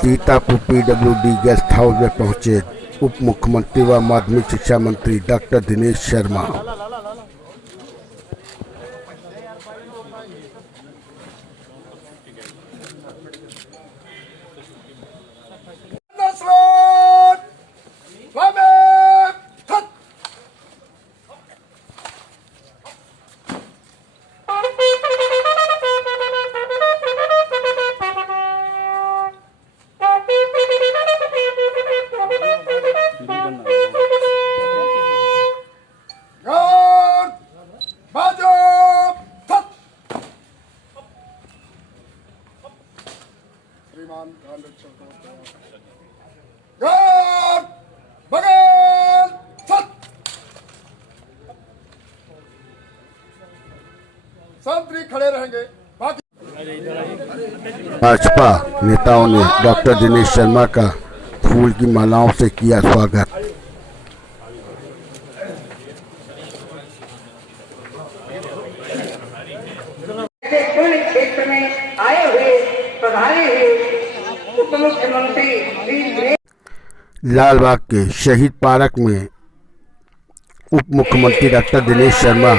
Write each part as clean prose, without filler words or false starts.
Sitapur PWD guest house में पहुंचे उप मुख्यमंत्री व माध्यमिक शिक्षा मंत्री डॉक्टर दिनेश शर्मा। संतरी खड़े रहेंगे। भाजपा नेताओं ने डॉक्टर दिनेश शर्मा का फूल की मालाओं से किया स्वागत। क्षेत्र में आए हुए पधारे हुए उप मुख्यमंत्री लालबाग के शहीद पार्क में उप मुख्यमंत्री डॉक्टर दिनेश शर्मा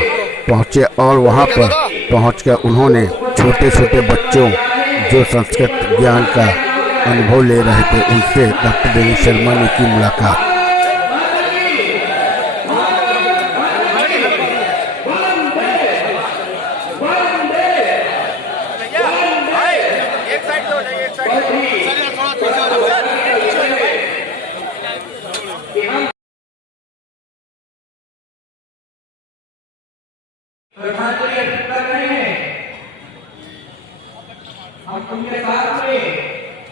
पहुंचे और वहां पर पहुंचकर उन्होंने छोटे छोटे बच्चों जो संस्कृत ज्ञान का अनुभव ले रहे थे उनसे डॉक्टर दिनेश शर्मा ने की मुलाकात। हम उनके साथ में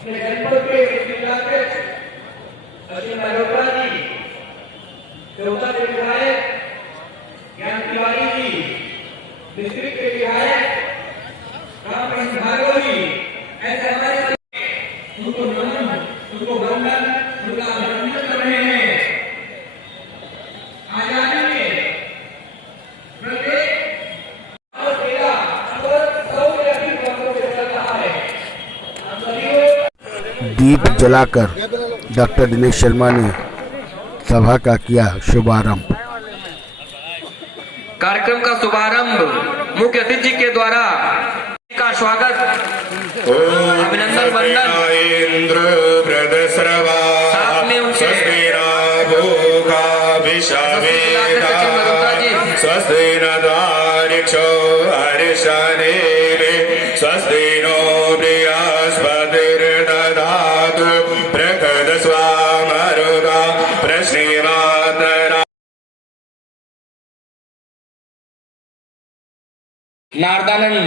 जनपद के जिला के अजीम मल्होत्रा जी, देवता के विधायक ज्ञान तिवारी जी, डिस्ट्रिक्ट के विधायक राम भार्गव जी, ऐसे हमारे उनको नमन, उनको वंदन, उनका अभिनंदन कर रहे हैं। आजादी में प्रत्येक दीप जलाकर डॉक्टर दिनेश शर्मा ने सभा का किया शुभारंभ। कार्यक्रम का शुभारंभ मुख्य अतिथि के द्वारा का स्वागत, अभिनंदन वंदन इंद्र प्रदस्रवा स्वस्ति न दारिक्षो हर्षनेरे स्वस्ति नो बृहस्पतिर्दधातु प्रखद स्वामरुगा प्रश्निमातरा। नारदानंद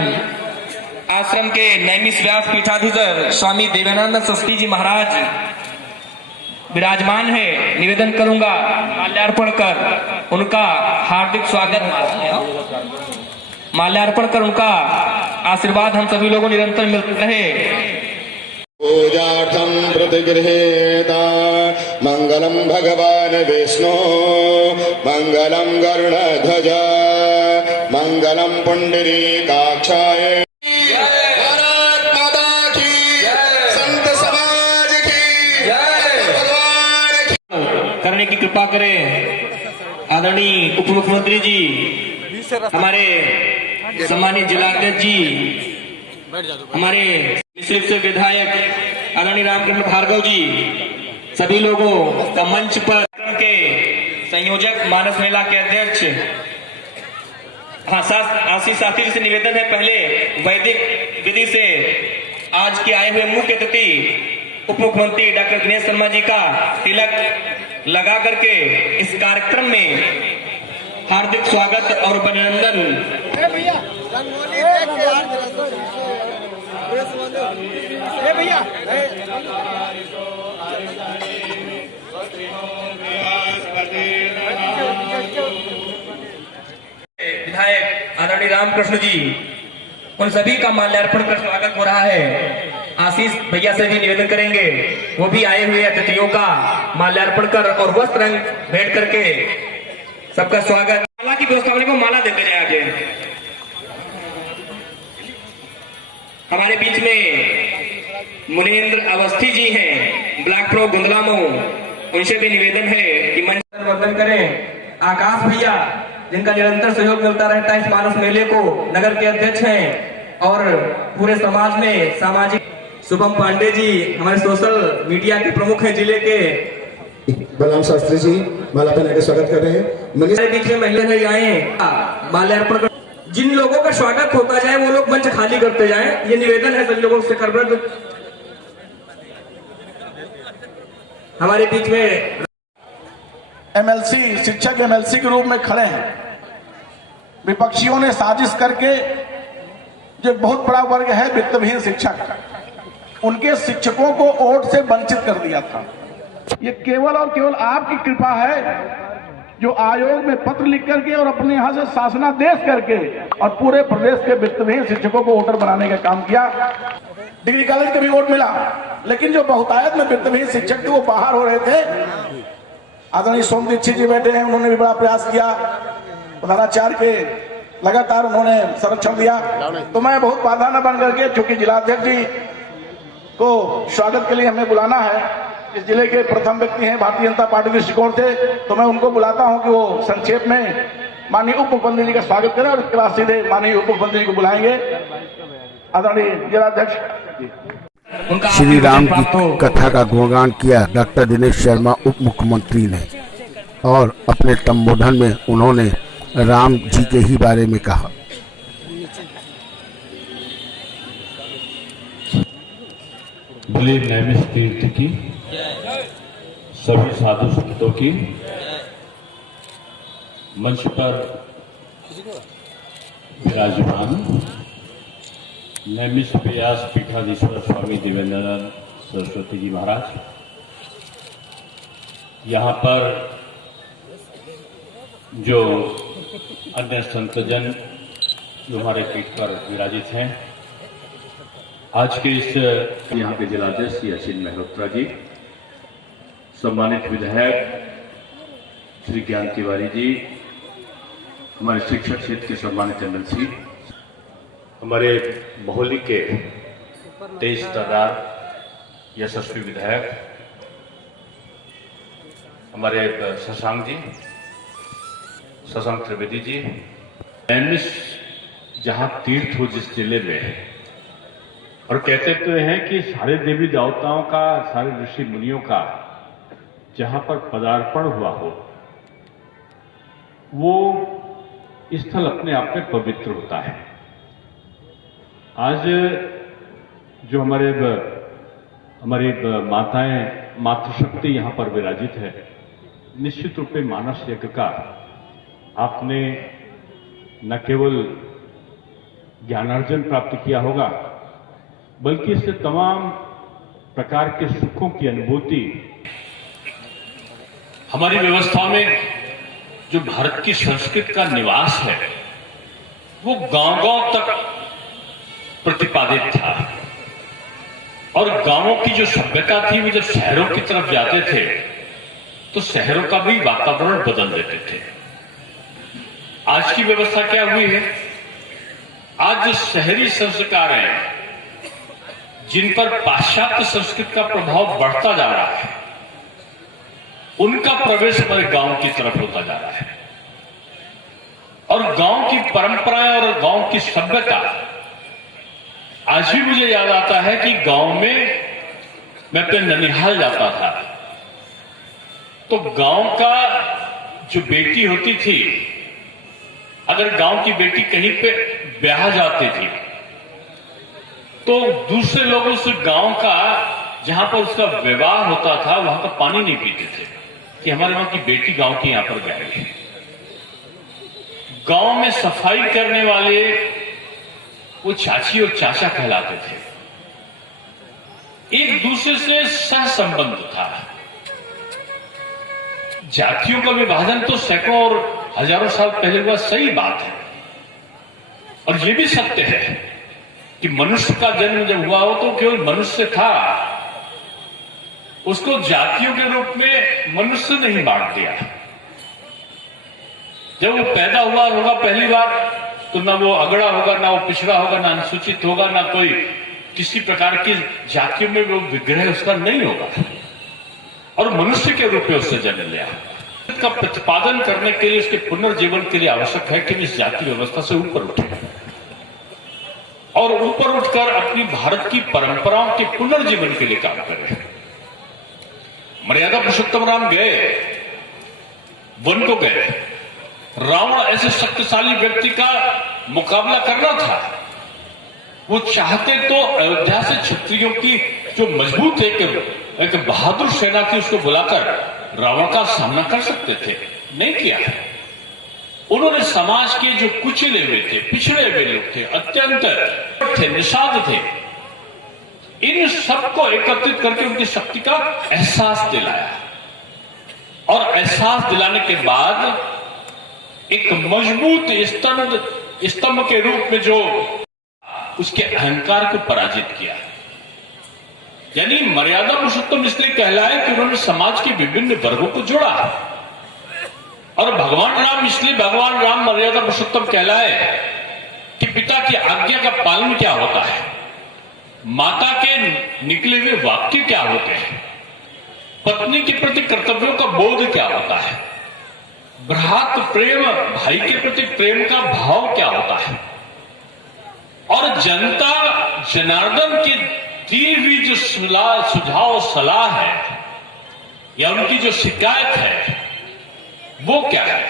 आश्रम के नैमिष व्यास पीठाधीश्वर स्वामी देवानंद सरस्वती जी महाराज विराजमान है। निवेदन करूंगा माल्यार्पण कर उनका हार्दिक स्वागत, माल्यार्पण कर उनका आशीर्वाद हम सभी लोगों निरंतर मिलते रहे। पूजार्थं प्रतिगृहेता मंगलम भगवान विष्णु मंगलम गरुड़ध्वज मंगलम पुंडरीकाक्षाय। करने की कृपा करें आदरणीय उप मुख्यमंत्री जी, हमारे सम्मानित जिलाध्यक्ष जी, हमारे मिश्रित से विधायक आदरणीय रामकृष्ण भार्गव जी, सभी लोगों का मंच पर के संयोजक मानस मेला के अध्यक्ष आशीष साथी से निवेदन है, पहले वैदिक विधि से आज के आए हुए मुख्य अतिथि उप मुख्यमंत्री डॉक्टर दिनेश शर्मा जी का तिलक लगा करके इस कार्यक्रम में हार्दिक स्वागत और अभिनंदन। विधायक आदरणीय रामकृष्ण जी, उन सभी का माल्यार्पण कर स्वागत हो रहा है। आशीष भैया से भी निवेदन करेंगे, वो भी आए हुए अतिथियों का माल्यार्पण कर और वस्त्र रंग भेंट करके सबका स्वागत। माला की व्यवस्था को माला देते जाए आगे। हमारे बीच में मुनेन्द्र अवस्थी जी हैं, ब्लॉक प्रो गुंदलामो, उनसे भी निवेदन है कि मंच पर वंदन करें। आकाश भैया, जिनका निरंतर सहयोग मिलता रहता है इस मानस मेले को, नगर के अध्यक्ष हैं और पूरे समाज में सामाजिक। शुभम पांडे जी हमारे सोशल मीडिया के प्रमुख हैं जिले के। बलराम शास्त्री जी माला पहना के स्वागत कर रहे हैं। हमारे बीच में महिला आए माल्यार्पण कर। जिन लोगों का स्वागत होता जाए वो लोग मंच खाली करते जाएं, ये निवेदन है सभी लोगों से करबद्ध। हमारे बीच में एमएलसी, शिक्षक एमएलसी के रूप में खड़े हैं। विपक्षियों ने साजिश करके, जो बहुत बड़ा वर्ग है वित्तहीन शिक्षक, उनके शिक्षकों को वोट से वंचित कर दिया था। ये केवल और केवल आपकी कृपा है जो आयोग में पत्र लिख करके और अपने यहां से शासनादेश करके और पूरे प्रदेश के वित्तहीन शिक्षकों को वोटर बनाने का काम किया। डिग्री कॉलेज का भी वोट मिला, लेकिन जो बहुतायत में वित्तहीन शिक्षक थे वो बाहर हो रहे थे। आदरणीय सोम दीक्षित जी बैठे हैं, उन्होंने भी बड़ा प्रयास किया, प्रधानाचार्य के लगातार उन्होंने संरक्षण दिया। तो मैं बहुत बाधा न बन करके, चूंकि जिलाध्यक्ष जी को स्वागत के लिए हमें बुलाना है, इस जिले के प्रथम व्यक्ति हैं भारतीय जनता पार्टी के दृष्टिकोण से, तो मैं उनको बुलाता हूं कि वो संक्षेप में माननीय उप मुख्यमंत्री जी का स्वागत करें और इसके बाद सीधे माननीय उप मुख्यमंत्री जी को बुलाएंगे। आदरणीय जिलाध्यक्ष श्री राम की कथा का गुणगान किया डॉक्टर दिनेश शर्मा उप मुख्यमंत्री ने, और अपने संबोधन में उन्होंने राम जी के ही बारे में कहा। भले नैमिष तीर्थ की, सभी साधु संतों की, मंच पर विराजमान नैमिष व्यास पीठाधीश्वर स्वामी देवेंद्रानंद सरस्वती जी महाराज, यहाँ पर जो अन्य संतजन जो हमारे पीठ पर विराजित हैं, आज के इस यहाँ के जिलाध्यक्ष श्री असीम मेहरोत्रा जी, सम्मानित विधायक श्री ज्ञान तिवारी जी, हमारे शिक्षक क्षेत्र के सम्मानित एमएलसी, हमारे मोहल्ले के तेज तादार यशस्वी विधायक हमारे शशांक जी, शशांक त्रिवेदी जी, नैमिष जहां तीर्थ हो जिस जिले में, और कहते तो हैं कि सारे देवी देवताओं का, सारे ऋषि मुनियों का जहां पर पदार्पण हुआ हो, वो स्थल अपने आप में पवित्र होता है। आज जो हमारी माताएं, मातृशक्ति यहाँ पर विराजित है, निश्चित रूप में मानस यज्ञ का आपने न केवल ज्ञानार्जन प्राप्त किया होगा, बल्कि इससे तमाम प्रकार के सुखों की अनुभूति। हमारी व्यवस्था में जो भारत की संस्कृति का निवास है, वो गांव-गांव तक प्रतिपादित था, और गांवों की जो सभ्यता थी वो जब शहरों की तरफ जाते थे तो शहरों का भी वातावरण बदल देते थे। आज की व्यवस्था क्या हुई है? आज जो शहरी संस्कार हैं, जिन पर पाश्चात्य संस्कृति का प्रभाव बढ़ता जा रहा है, उनका प्रवेश हमारे गांव की तरफ होता जा रहा है, और गांव की परंपराएं और गांव की सभ्यता। आज भी मुझे याद आता है कि गांव में मैं अपने ननिहाल जाता था, तो गांव का जो बेटी होती थी, अगर गांव की बेटी कहीं पे ब्याह जाती थी तो दूसरे लोगों से गांव का, जहां पर उसका विवाह होता था, वहां का पानी नहीं पीते थे कि हमारे वहां की बेटी गांव की यहां पर गई। गांव में सफाई करने वाले वो चाची और चाचा कहलाते थे। एक दूसरे से सह संबंध था। जातियों का विभाजन तो सैकड़ों और हजारों साल पहले हुआ, सही बात है, और यह भी सत्य है कि मनुष्य का जन्म जब हुआ हो तो केवल मनुष्य था, उसको जातियों के रूप में मनुष्य नहीं बांट दिया। जब वो पैदा हुआ होगा पहली बार, तो ना वो अगड़ा होगा, ना वो पिछड़ा होगा, ना अनुसूचित होगा, ना कोई किसी प्रकार की जाति में वो विग्रह उसका नहीं होगा और मनुष्य के रूप में उससे जन्म लिया का प्रतिपादन करने के लिए, उसके पुनर्जीवन के लिए आवश्यक है कि इस जाति व्यवस्था से ऊपर उठे और ऊपर उठकर अपनी भारत की परंपराओं के पुनर्जीवन के लिए काम करे। मर्यादा पुरुषोत्तम राम गए, वन को गए। रावण ऐसे शक्तिशाली व्यक्ति का मुकाबला करना था। वो चाहते तो अयोध्या से क्षत्रियों की जो मजबूत एक बहादुर सेना थी उसको बुलाकर रावण का सामना कर सकते थे, नहीं किया। उन्होंने समाज के जो कुचले हुए थे, पिछड़े हुए लोग थे, अत्यंत थे, निषाद थे, इन सबको एकत्रित करके उनकी शक्ति का एहसास दिलाया और एहसास दिलाने के बाद एक मजबूत स्तंभ के रूप में जो उसके अहंकार को पराजित किया। यानी मर्यादा पुरुषोत्तम इसलिए कहलाए कि उन्होंने समाज के विभिन्न वर्गों को जोड़ा और भगवान राम इसलिए भगवान राम मर्यादा पुरुषोत्तम कहलाए कि पिता की आज्ञा का पालन क्या होता है, माता के निकले हुए वाक्य क्या होते हैं, पत्नी के प्रति कर्तव्यों का बोध क्या होता है, भ्रात प्रेम, भाई के प्रति प्रेम का भाव क्या होता है और जनता जनार्दन की दी हुई जो सुझाव सलाह है या उनकी जो शिकायत है वो क्या है,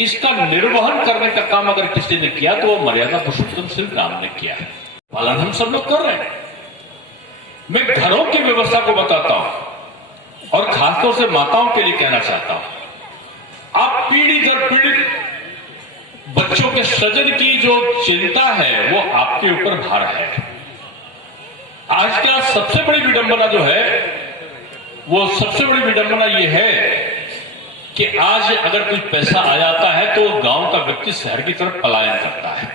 इसका निर्वहन करने का काम अगर किसी ने किया तो वो मर्यादा पुरुषोत्तम श्री राम ने किया है। पालन हम सब लोग कर रहे हैं। मैं घरों की व्यवस्था को बताता हूं और खासतौर से माताओं के लिए कहना चाहता हूं, आप पीढ़ी दर पीढ़ी बच्चों के सृजन की जो चिंता है वो आपके ऊपर भार है। आज का सबसे बड़ी विडंबना जो है वो सबसे बड़ी विडंबना ये है कि आज अगर कुछ पैसा आ जाता है तो गांव का व्यक्ति शहर की तरफ पलायन करता है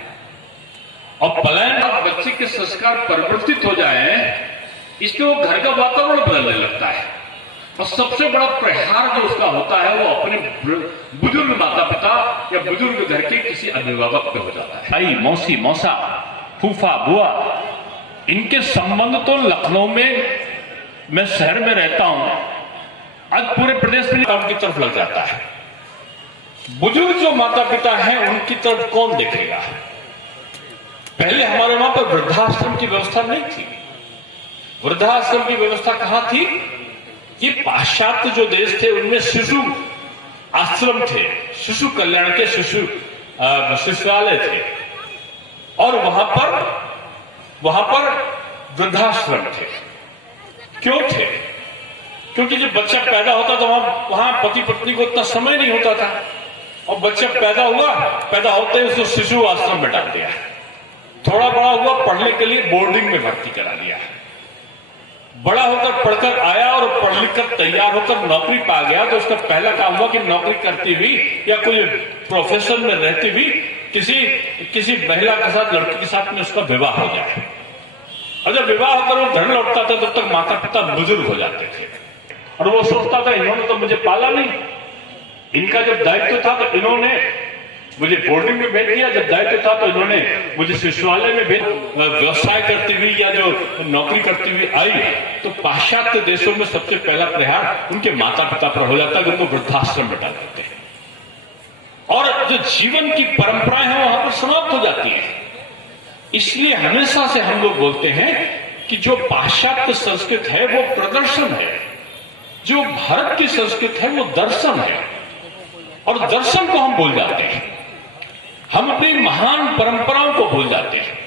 और पलायन बच्चे के संस्कार परिवर्तित हो जाए इसलिए वो घर का वातावरण बदलने लगता है और सबसे बड़ा प्रहार जो उसका होता है वो अपने बुजुर्ग माता पिता या बुजुर्ग घर के किसी अभिभावक पे हो जाता है। भाई, मौसी, मौसा, फूफा, बुआ, इनके संबंध तो लखनऊ में, मैं शहर में रहता हूं, आज पूरे प्रदेश में उनकी तरफ लग जाता है। बुजुर्ग जो माता पिता हैं उनकी तरफ कौन देखेगा? पहले हमारे वहां पर वृद्धाश्रम की व्यवस्था नहीं थी। वृद्धाश्रम की व्यवस्था कहां थी? ये पाश्चात्य जो देश थे उनमें शिशु आश्रम थे, शिशु कल्याण के शिशुआलय थे और वहां पर वृद्धाश्रम थे। क्यों थे? क्योंकि जब बच्चा पैदा होता तो वहां पति पत्नी को इतना समय नहीं होता था और बच्चा पैदा होते ही उसको शिशु आश्रम में डाल दिया। थोड़ा बड़ा हुआ, पढ़ने के लिए बोर्डिंग में भर्ती करा दिया। बड़ा होकर पढ़कर आया और पढ़ लिख कर तैयार होकर नौकरी पा गया तो उसका पहला काम हुआ कि नौकरी करती हुई या कोई प्रोफेशन में रहती हुई किसी महिला के साथ, लड़की के साथ में उसका विवाह हो जाए। और जब विवाह होकर वो घर लौटता था तब तक माता पिता बुजुर्ग हो जाते थे और वो सोचता था इन्होंने तो मुझे पाला नहीं, इनका जब दायित्व था तो इन्होंने मुझे बोर्डिंग में भेज दिया, जब दायित्व था तो इन्होंने मुझे शिशुआलय में भेज। व्यवसाय करती हुई या जो नौकरी करती हुई आई तो पाश्चात्य देशों में सबसे पहला प्रहार उनके माता पिता पर हो जाता है, उनको वृद्धाश्रम में डाल देते हैं और जो जीवन की परंपराएं हैं वहां पर समाप्त हो जाती है। इसलिए हमेशा से हम लोग बोलते हैं कि जो पाश्चात्य संस्कृत है वो प्रदर्शन है, जो भारत की संस्कृत है वो दर्शन है और दर्शन को हम भूल जाते हैं। हम अपनी महान परंपराओं को भूल जाते हैं।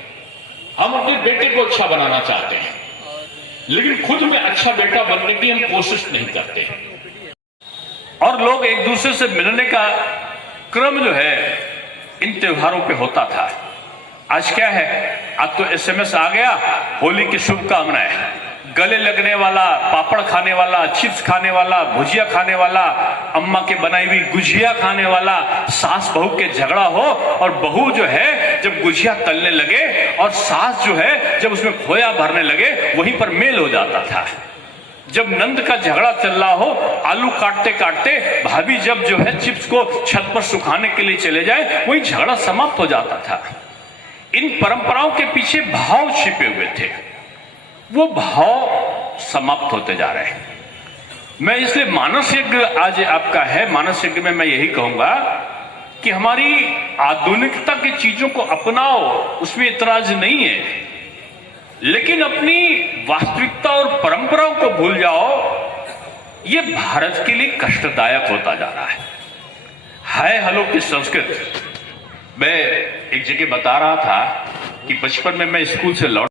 हम अपने बेटे को अच्छा बनाना चाहते हैं लेकिन खुद में अच्छा बेटा बनने की हम कोशिश नहीं करते और लोग एक दूसरे से मिलने का क्रम जो है इन त्योहारों पे होता था। आज क्या है? आज तो एसएमएस आ गया, होली की शुभकामनाएं, गले लगने वाला, पापड़ खाने वाला, चिप्स खाने वाला, भुजिया खाने वाला, अम्मा के बनाई हुई गुजिया खाने वाला, सास बहू के झगड़ा हो और बहू जो है जब गुजिया तलने लगे और सास जो है जब उसमें खोया भरने लगे वहीं पर मेल हो जाता था। जब नंद का झगड़ा चल रहा हो, आलू काटते काटते भाभी जब जो है चिप्स को छत पर सुखाने के लिए चले जाए वही झगड़ा समाप्त हो जाता था। इन परंपराओं के पीछे भाव छिपे हुए थे, वो भाव समाप्त होते जा रहे हैं। मैं इसलिए मानस यज्ञ आज आपका है, मानस यज्ञ में मैं यही कहूंगा कि हमारी आधुनिकता की चीजों को अपनाओ, उसमें इतराज नहीं है, लेकिन अपनी वास्तविकता और परंपराओं को भूल जाओ, ये भारत के लिए कष्टदायक होता जा रहा है। हाय हेलो की संस्कृत, मैं एक जगह बता रहा था कि बचपन में मैं स्कूल से लौट,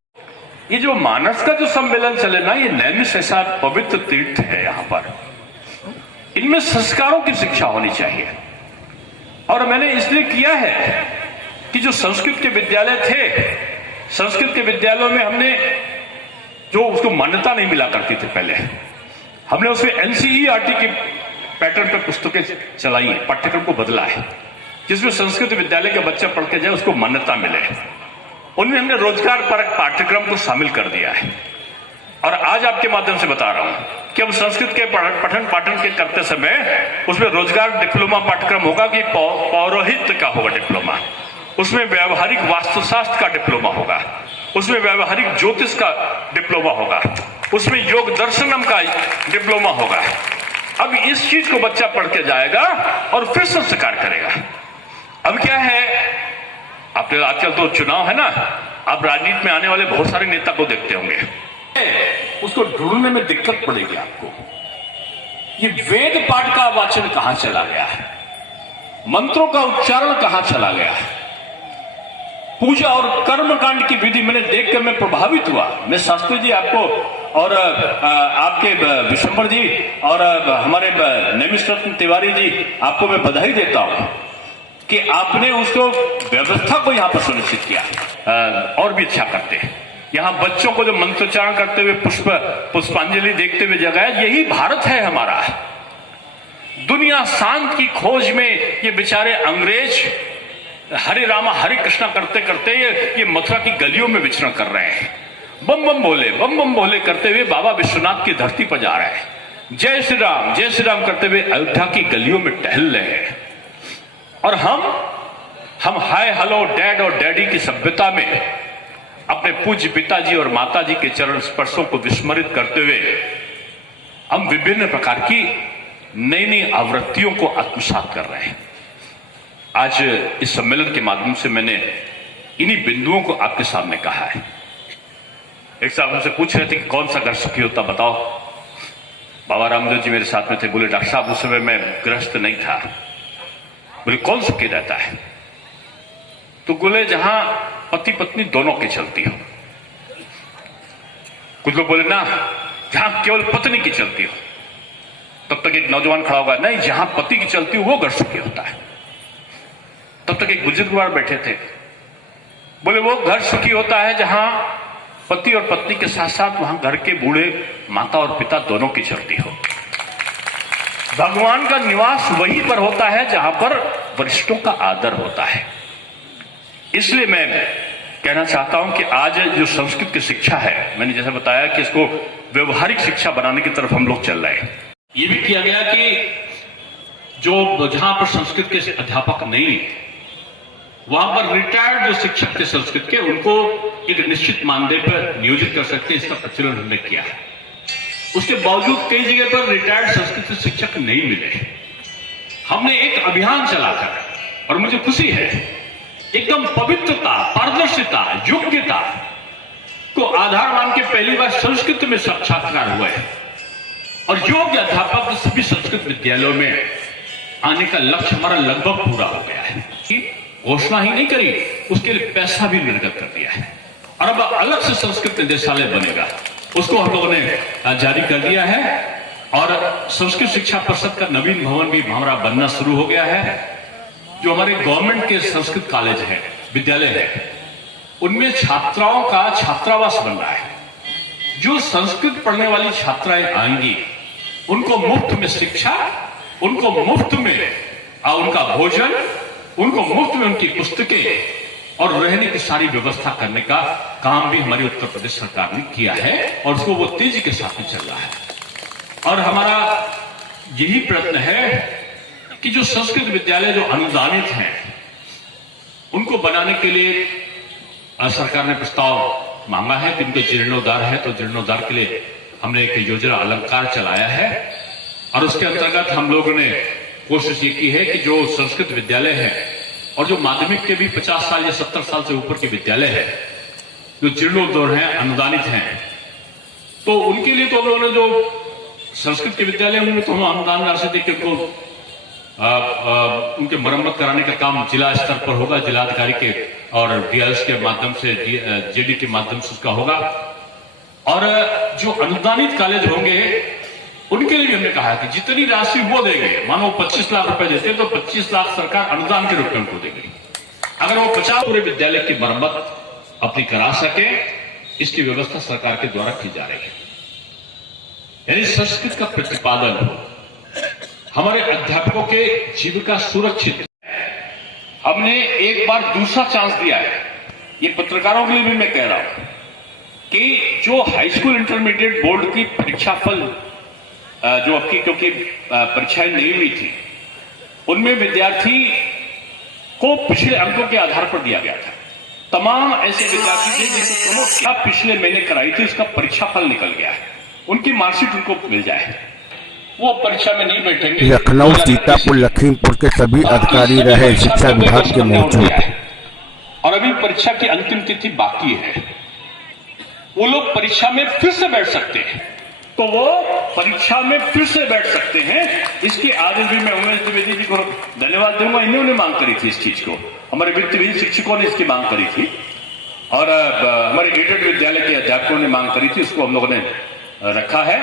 ये जो मानस का जो सम्मेलन चले ना, ये नैमिष ऐसा पवित्र तीर्थ है, यहां पर इनमें संस्कारों की शिक्षा होनी चाहिए। और मैंने इसलिए किया है कि जो संस्कृत के विद्यालय थे, संस्कृत के विद्यालयों में हमने जो उसको मान्यता नहीं मिला करती थी पहले, हमने उसमें एनसीईआरटी के पैटर्न पर पुस्तकें चलाई है, पाठ्यक्रम को बदला है, जिसमें संस्कृत विद्यालय के बच्चा पढ़ के जाए उसको मान्यता मिले। उनमें हमने रोजगार परक पाठ्यक्रम को शामिल कर दिया है। और आज आपके माध्यम से बता रहा हूं कि हम संस्कृत के पठन पाठन के करते समय उसमें रोजगार डिप्लोमा पाठ्यक्रम होगा कि पौरोहित्य का होगा डिप्लोमा, उसमें व्यावहारिक वास्तुशास्त्र का डिप्लोमा होगा, उसमें व्यावहारिक ज्योतिष का डिप्लोमा होगा, उसमें योग दर्शनम का डिप्लोमा होगा। अब इस चीज को बच्चा पढ़ के जाएगा और फिर संस्कार करेगा। अब क्या है, आपने आजकल तो चुनाव है ना, आप राजनीति में आने वाले बहुत सारे नेता को देखते होंगे, उसको ढूंढने में दिक्कत पड़ेगी आपको। ये वेद पाठ का वाचन कहां चला गया है, मंत्रों का उच्चारण कहां चला गया है, पूजा और कर्मकांड की विधि मैंने देखकर मैं प्रभावित हुआ। मैं शास्त्री जी आपको और आपके विशंबर जी और हमारे नैमिष रत्न तिवारी जी, आपको मैं बधाई देता हूं कि आपने उसको व्यवस्था को यहां पर सुनिश्चित किया। और भी अच्छा करते हैं, यहां बच्चों को जो मंत्रोच्चारण करते हुए पुष्पांजलि देखते हुए जगाया, यही भारत है हमारा। दुनिया शांत की खोज में ये बेचारे अंग्रेज हरे रामा हरे कृष्णा करते करते ये मथुरा की गलियों में विचरण कर रहे हैं, बम बम बोले करते हुए बाबा विश्वनाथ की धरती पर जा रहे हैं, जय श्री राम करते हुए अयोध्या की गलियों में टहल रहे हैं। और हम हाय हेलो डैड और डैडी की सभ्यता में अपने पूज्य पिताजी और माताजी के चरण स्पर्शों को विस्मरित करते हुए हम विभिन्न प्रकार की नई नई आवृत्तियों को आत्मसात कर रहे हैं। आज इस सम्मेलन के माध्यम से मैंने इन्हीं बिंदुओं को आपके सामने कहा है। एक साहब हमसे पूछ रहे थे कि कौन सा घर सुखी होता बताओ। बाबा रामदेव जी मेरे साथ में थे, बोले डॉक्टर साहब उस समय मैं गृहस्थ नहीं था। बोले कौन सुखी रहता है? तो बोले जहां पति पत्नी दोनों की चलती हो। कुछ लोग बोले ना जहां केवल पत्नी की चलती हो। तब तक एक नौजवान खड़ा होगा, नहीं जहां पति की चलती हो वो घर सुखी होता है। तब तक एक बुजुर्ग बैठे थे, बोले वो घर सुखी होता है जहां पति और पत्नी के साथ साथ वहां घर के बूढ़े माता और पिता दोनों की चलती हो। भगवान का निवास वहीं पर होता है जहां पर वरिष्ठों का आदर होता है। इसलिए मैं कहना चाहता हूं कि आज जो संस्कृत की शिक्षा है, मैंने जैसे बताया कि इसको व्यवहारिक शिक्षा बनाने की तरफ हम लोग चल रहे हैं। ये भी किया गया कि जो जहां पर संस्कृत के अध्यापक नहीं, वहां पर रिटायर्ड जो शिक्षक थे संस्कृत के, उनको एक निश्चित मानदेय पर नियोजित कर सकते हैं, इसका प्रचलन हमने किया है। उसके बावजूद कई जगह पर रिटायर्ड संस्कृत शिक्षक नहीं मिले। हमने एक अभियान चलाकर, और मुझे खुशी है, एकदम पवित्रता, पारदर्शिता, योग्यता को आधार मान के पहली बार संस्कृत में साक्षात्कार हुआ है और योग्य अध्यापक सभी संस्कृत विद्यालयों में आने का लक्ष्य हमारा लगभग पूरा हो गया है। घोषणा ही नहीं करी, उसके लिए पैसा भी निर्गत कर दिया है और अब अलग से संस्कृत निदेशालय बनेगा, उसको हम लोगों ने जारी कर दिया है। और संस्कृत शिक्षा परिषद का नवीन भवन भी हमारा बनना शुरू हो गया है। जो हमारे गवर्नमेंट के संस्कृत कॉलेज है, विद्यालय है, उनमें छात्राओं का छात्रावास बन रहा है। जो संस्कृत पढ़ने वाली छात्राएं आएंगी उनको मुफ्त में शिक्षा, उनको मुफ्त में उनका भोजन, उनको मुफ्त में उनकी पुस्तकें और रहने की सारी व्यवस्था करने का काम भी हमारी उत्तर प्रदेश सरकार ने किया है और उसको वो तेजी के साथ में चल रहा है। और हमारा यही प्रयत्न है कि जो संस्कृत विद्यालय जो अनुदानित हैं उनको बनाने के लिए सरकार ने प्रस्ताव मांगा है कि इनको जीर्णोद्धार है, तो जीर्णोद्धार के लिए हमने एक योजना अलंकार चलाया है और उसके अंतर्गत हम लोगों ने कोशिश ये की है कि जो संस्कृत विद्यालय है और जो माध्यमिक के भी 50 साल या 70 साल से ऊपर के विद्यालय है जो जीर्णोद्धार हैं, अनुदानित हैं, तो उनके लिए तो हम लोगों ने जो संस्कृत के विद्यालय उनमें तो हम अनुदान राशि देकर उनको उनके मरम्मत कराने का काम जिला स्तर पर होगा, जिलाधिकारी के और डीएस के माध्यम से, जेडी के माध्यम से उसका होगा। और जो अनुदानित कॉलेज होंगे उनके लिए भी हमने कहा कि जितनी राशि वो देंगे, मानो 25 लाख रुपए देते तो 25 लाख सरकार अनुदान के रूप में उनको देगी। अगर वो 50 पूरे विद्यालय की मरम्मत अपनी करा सके, इसकी व्यवस्था सरकार के द्वारा की जा रही है। यानी संस्कृत का प्रतिपादन हो, हमारे अध्यापकों के जीविका सुरक्षित। हमने एक बार दूसरा चांस दिया है, ये पत्रकारों के लिए भी मैं कह रहा हूं कि जो हाई स्कूल इंटरमीडिएट बोर्ड की परीक्षा फल जो आपकी क्योंकि परीक्षाएं नहीं हुई थी, उनमें विद्यार्थी को पिछले अंकों के आधार पर दिया गया था। तमाम ऐसे विद्यार्थी थे जिनको प्रमोट किया, पिछले महीने कराई थी, उसका परीक्षा फल निकल गया है, उनकी मार्कशीट उनको मिल जाए, वो परीक्षा में नहीं बैठेंगे। लखनऊ, सीतापुर, लखीमपुर के सभी अधिकारी रहे शिक्षा विभाग के मौजूद। और अभी परीक्षा की अंतिम तिथि बाकी है, वो लोग परीक्षा में फिर से बैठ सकते हैं, तो वो परीक्षा में फिर से बैठ सकते हैं। इसके आदेश भी मैं उमेश द्विवेदी जी को धन्यवाद दूंगा, इन्होंने मांग करी थी इस चीज को, हमारे वित्तविहीन शिक्षकों ने इसकी मांग करी थी और हमारे एडेड विद्यालय के अध्यापकों ने मांग करी थी, उसको हम लोगों ने रखा है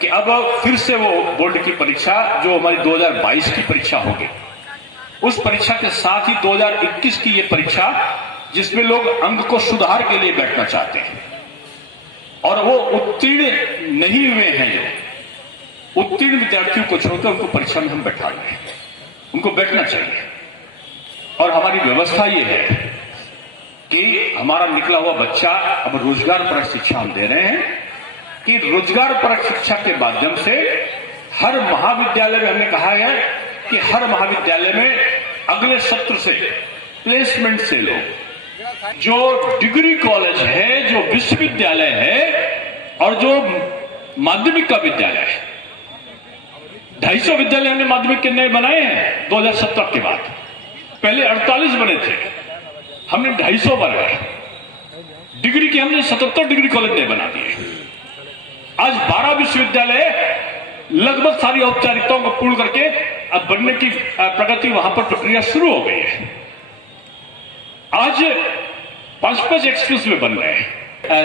कि अब फिर से वो बोर्ड की परीक्षा जो हमारी 2022 की परीक्षा होगी, उस परीक्षा के साथ ही 2021 की ये परीक्षा जिसमें लोग अंक को सुधार के लिए बैठना चाहते हैं और वो उत्तीर्ण नहीं हुए हैं, जो उत्तीर्ण विद्यार्थियों को छोड़कर उनको परीक्षा में हम बैठा रहे हैं, उनको बैठना चाहिए। और हमारी व्यवस्था ये है कि हमारा निकला हुआ बच्चा, अब रोजगार परक शिक्षा हम दे रहे हैं कि रोजगार परक शिक्षा के माध्यम से हर महाविद्यालय में हमने कहा है कि हर महाविद्यालय में अगले सत्र से प्लेसमेंट से लोग, जो डिग्री कॉलेज है, जो विश्वविद्यालय है और जो माध्यमिक का विद्यालय है, 250 विद्यालय हमने माध्यमिक के नए बनाए हैं 2017 के बाद। पहले 48 बने थे, हमने 250 बनाए। डिग्री की हमने 77 डिग्री कॉलेज नए बना दिए। आज 12 विश्वविद्यालय लगभग सारी औपचारिकताओं को पूर्ण करके अब बनने की प्रगति वहां पर प्रक्रिया शुरू हो गई है। आज 5 एक्सप्रेस वे बन रहे हैं,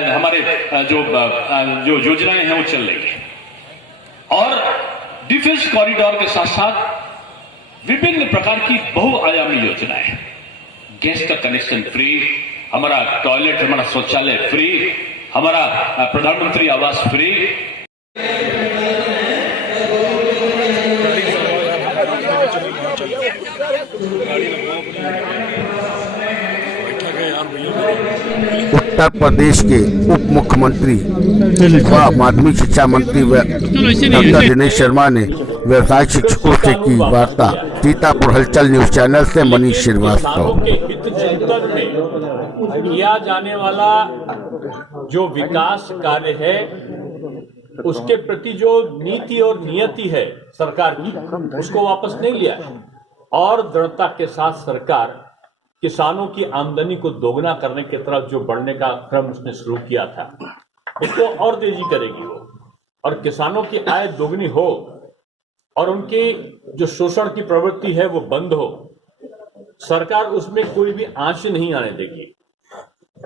हमारे जो योजनाएं हैं वो चल रही है और डिफेंस कॉरिडोर के साथ साथ विभिन्न प्रकार की बहुआयामी योजनाएं, गैस का कनेक्शन फ्री, हमारा टॉयलेट, हमारा शौचालय फ्री, हमारा प्रधानमंत्री आवास फ्री। उत्तर प्रदेश के उप मुख्यमंत्री व माध्यमिक शिक्षा मंत्री डॉक्टर दिनेश शर्मा ने व्यवसायिक शिक्षकों से की वार्ता। सीतापुर हलचल न्यूज चैनल से मनीष श्रीवास्तव। किया जाने वाला जो विकास कार्य है उसके प्रति जो नीति और नियति है सरकार की, उसको वापस नहीं लिया है और दृढ़ता के साथ सरकार किसानों की आमदनी को दोगुना करने की तरफ जो बढ़ने का क्रम उसने शुरू किया था, उसको और तेजी करेगी वो, और किसानों की आय दोगुनी हो और उनकी जो शोषण की प्रवृत्ति है वो बंद हो। सरकार उसमें कोई भी आंच नहीं आने देगी।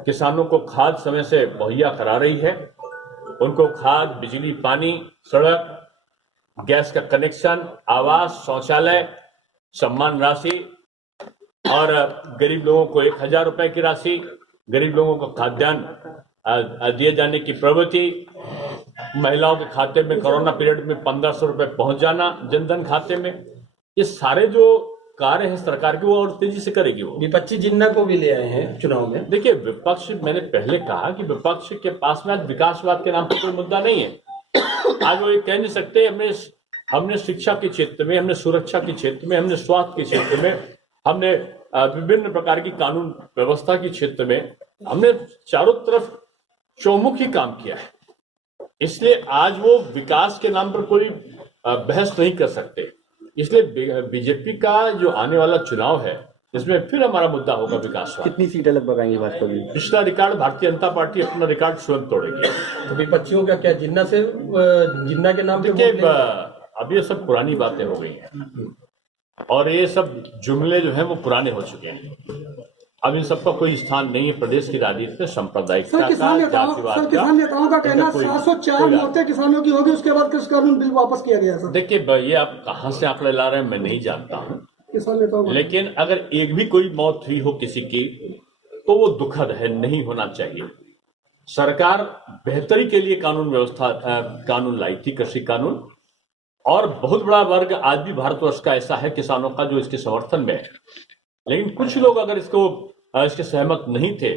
किसानों को खाद समय से मुहैया करा रही है, उनको खाद, बिजली, पानी, सड़क, गैस का कनेक्शन, आवास, शौचालय, सम्मान राशि और गरीब लोगों को 1000 रुपए की राशि, गरीब लोगों को खाद्यान्न दिए जाने की प्रवृत्ति, महिलाओं के खाते में कोरोना पीरियड में 1500 रुपए पहुंच जाना जनधन खाते में, ये सारे जो कार्य है सरकार की वो और तेजी से करेगी। वो विपक्षी जिन्ना को भी ले आए हैं चुनाव में। देखिए, विपक्ष, मैंने पहले कहा कि विपक्ष के पास में आज विकासवाद के नाम पर कोई मुद्दा नहीं है। आज वो ये कह नहीं सकते हमने शिक्षा के क्षेत्र में, हमने सुरक्षा के क्षेत्र में, हमने स्वास्थ्य के क्षेत्र में हमने विभिन्न प्रकार की कानून व्यवस्था के क्षेत्र में हमने चारों तरफ चौमुखी काम किया है। इसलिए आज वो विकास के नाम पर कोई बहस नहीं कर सकते। इसलिए बीजेपी का जो आने वाला चुनाव है इसमें फिर हमारा मुद्दा होगा विकास। कितनी सीटें लगभग आएंगी भाजपा की? पिछला रिकॉर्ड भारतीय जनता पार्टी अपना रिकॉर्ड स्वयं तोड़ेगी। तो विपक्षियों का क्या जिन्ना के नाम पे देखिए, अब ये सब पुरानी बातें हो गई हैं और ये सब जुमले जो हैं वो पुराने हो चुके हैं। अब इन सबका कोई स्थान नहीं है प्रदेश की राजनीति में। सांप्रदायिकता का, जातिवाद का। किसान नेताओं का कहना 704 मौतें किसानों की होगी, उसके बाद कृषि कानून बिल वापस किया गया। सर देखिए, ये आप कहां से आंकड़े ला रहे हैं मैं नहीं जानता हूं, किसान नेताओं, लेकिन अगर एक भी कोई मौत हुई हो किसी की तो वो दुखद है, नहीं होना चाहिए। सरकार बेहतरी के लिए कानून व्यवस्था कानून लाई थी, कृषि कानून, और बहुत बड़ा वर्ग आज भी भारतवर्ष का ऐसा है किसानों का जो इसके समर्थन में है। लेकिन कुछ लोग अगर इसके सहमत नहीं थे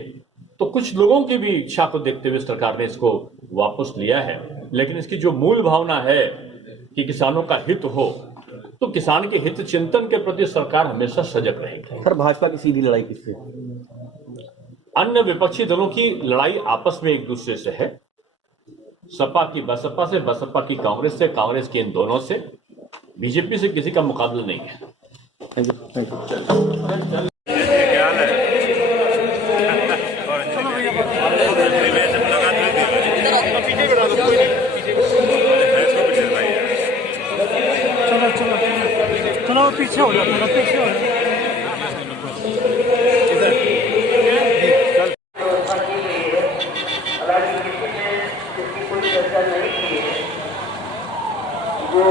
तो कुछ लोगों की भी इच्छा को देखते हुए सरकार ने इसको वापस लिया है। लेकिन इसकी जो मूल भावना है कि किसानों का हित हो, तो किसान के हित चिंतन के प्रति सरकार हमेशा सजग रहेगी। सर, भाजपा की सीधी लड़ाई किससे? अन्य विपक्षी दलों की लड़ाई आपस में एक दूसरे से है। सपा की बसपा से, बसपा की कांग्रेस से, कांग्रेस के इन दोनों से। बीजेपी से किसी का मुकाबला नहीं है। Thank you. चलो पीछे हो जाओ, पीछे हो जाओ। जो